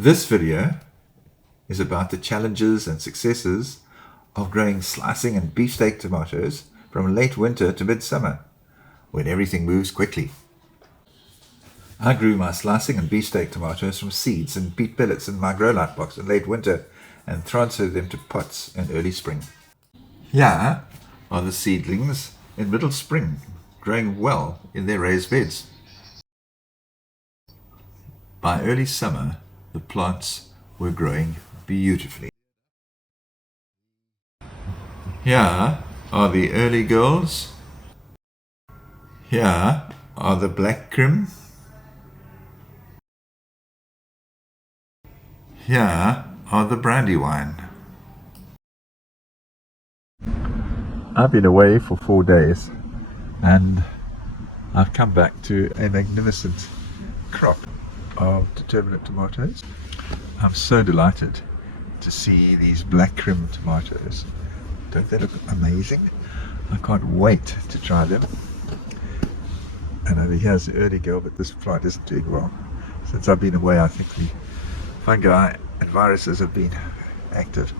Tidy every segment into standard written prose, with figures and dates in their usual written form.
This video is about the challenges and successes of growing slicing and beefsteak tomatoes from late winter to midsummer, when everything moves quickly. I grew my slicing and beefsteak tomatoes from seeds and peat pellets in my grow light box in late winter and transferred them to pots in early spring. Here are the seedlings in middle spring, growing well in their raised beds. By early summer, the plants were growing beautifully. Here are the early girls. Here are the black crim. Here are the brandywine. I've been away for 4 days and I've come back to a magnificent crop of determinate tomatoes. I'm so delighted to see these black crim tomatoes. Don't they look amazing? I can't wait to try them. And over here's the early girl, but this plant isn't doing well. Since I've been away, I think the fungi and viruses have been active.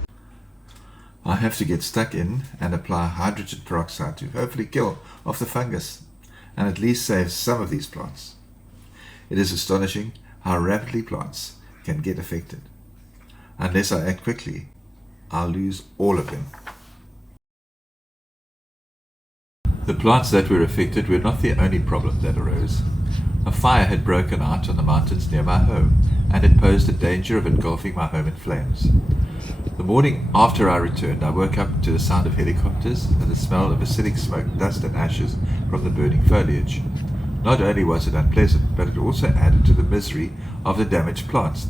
I have to get stuck in and apply hydrogen peroxide to hopefully kill off the fungus and at least save some of these plants. It is astonishing how rapidly plants can get affected. Unless I act quickly, I'll lose all of them. The plants that were affected were not the only problem that arose. A fire had broken out on the mountains near my home, and it posed a danger of engulfing my home in flames. The morning after I returned, I woke up to the sound of helicopters and the smell of acidic smoke, dust and ashes from the burning foliage. Not only was it unpleasant, but it also added to the misery of the damaged plants.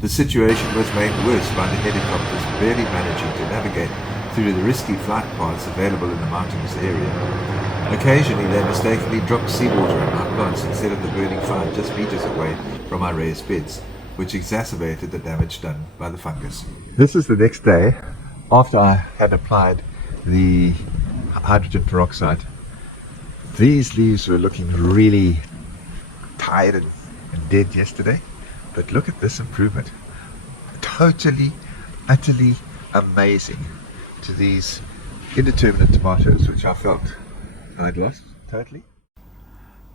The situation was made worse by the helicopters barely managing to navigate through the risky flight paths available in the mountainous area. Occasionally they mistakenly dropped seawater on my plants instead of the burning fire just meters away from my raised beds, which exacerbated the damage done by the fungus. This is the next day after I had applied the hydrogen peroxide. These leaves were looking really tired and dead yesterday, but look at this improvement. Totally, utterly amazing to these indeterminate tomatoes, which I felt I'd lost totally.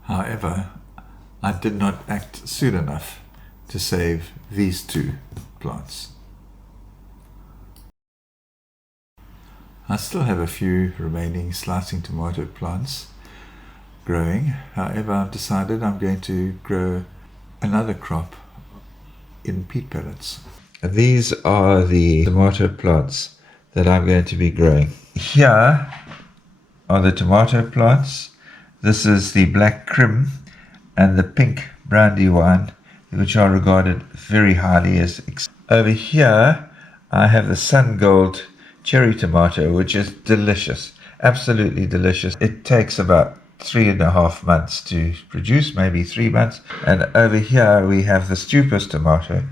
However, I did not act soon enough to save these two plants. I still have a few remaining slicing tomato plants growing. However, I've decided I'm going to grow another crop in peat pellets. And these are the tomato plants that I'm going to be growing. Here are the tomato plants. This is the black crim and the pink brandywine, which are regarded very highly as. Over here I have the sun gold cherry tomato, which is delicious, absolutely delicious. It takes about 3.5 months to produce, maybe 3 months. And over here we have the stupus tomato,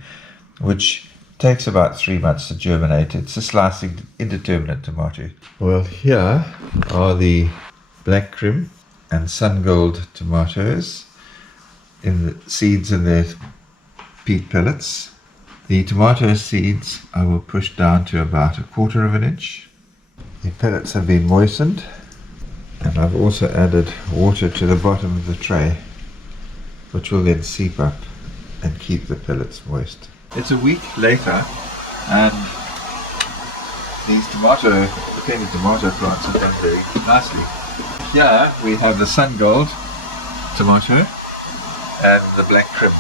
which takes about 3 months to germinate. It's a slicing indeterminate tomato. Well, here are the black crim and sun gold tomatoes in the seeds in their peat pellets. The tomato seeds I will push down to about 1/4 inch. The pellets have been moistened, and I've also added water to the bottom of the tray, which will then seep up and keep the pellets moist. It's a week later and these independent tomato plants have done very nicely. Here we have the sun gold tomato and the black crim.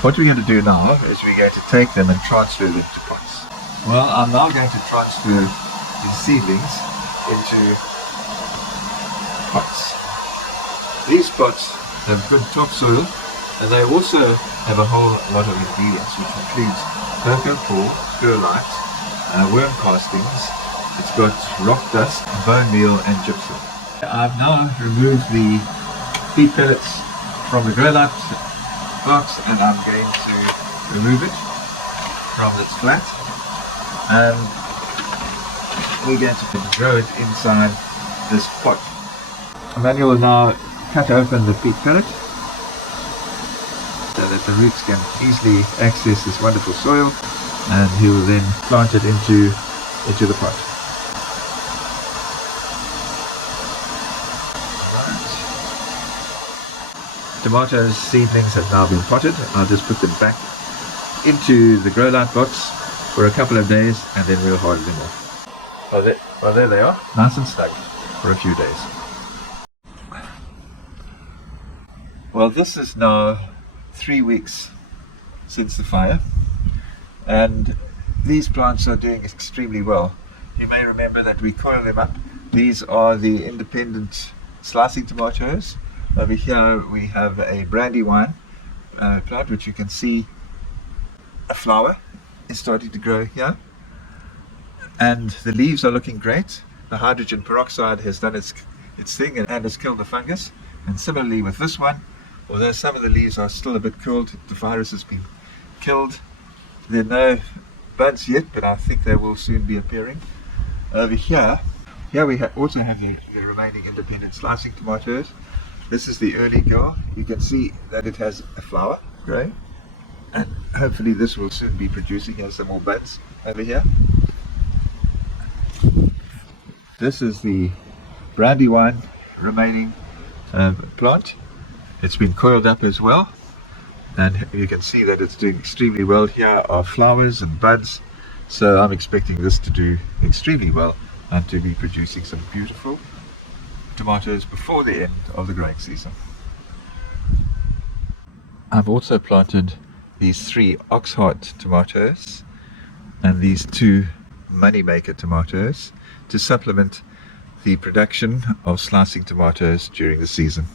What we're going to do now is we're going to take them and transfer them to pots. Well, I'm now going to transfer these seedlings into pots. These pots have good topsoil, and they also have a whole lot of ingredients, which includes cocoa coir, perlite, worm castings. It's got rock dust, bone meal and gypsum. I've now removed the peat pellets from the grow light box, and I'm going to remove it from its flat, and we're going to grow it inside this pot. Emmanuel will now cut open the peat pellet so that the roots can easily access this wonderful soil, and he will then plant it into the pot. Tomato seedlings have now been potted. I'll just put them back into the grow light box for a couple of days, and then we'll harden them off. Well, there they are, nice and snug for a few days. Well, this is now 3 weeks since the fire, and these plants are doing extremely well. You may remember that we coil them up. These are the independent slicing tomatoes. Over here we have a Brandywine plant, which you can see a flower is starting to grow here, and the leaves are looking great. The hydrogen peroxide has done its thing and has killed the fungus. And similarly with this one, although some of the leaves are still a bit curled, the virus has been killed. There are no buds yet, but I think they will soon be appearing. Over here we also have the remaining independent slicing tomatoes. This is the early girl. You can see that it has a flower growing, and hopefully this will soon be producing some more buds over here. This is the Brandywine remaining plant. It's been coiled up as well, and you can see that it's doing extremely well. Here are flowers and buds, so I'm expecting this to do extremely well and to be producing some beautiful tomatoes before the end of the growing season. I've also planted these 3 Oxheart tomatoes and these 2 Moneymaker tomatoes to supplement the production of slicing tomatoes during the season.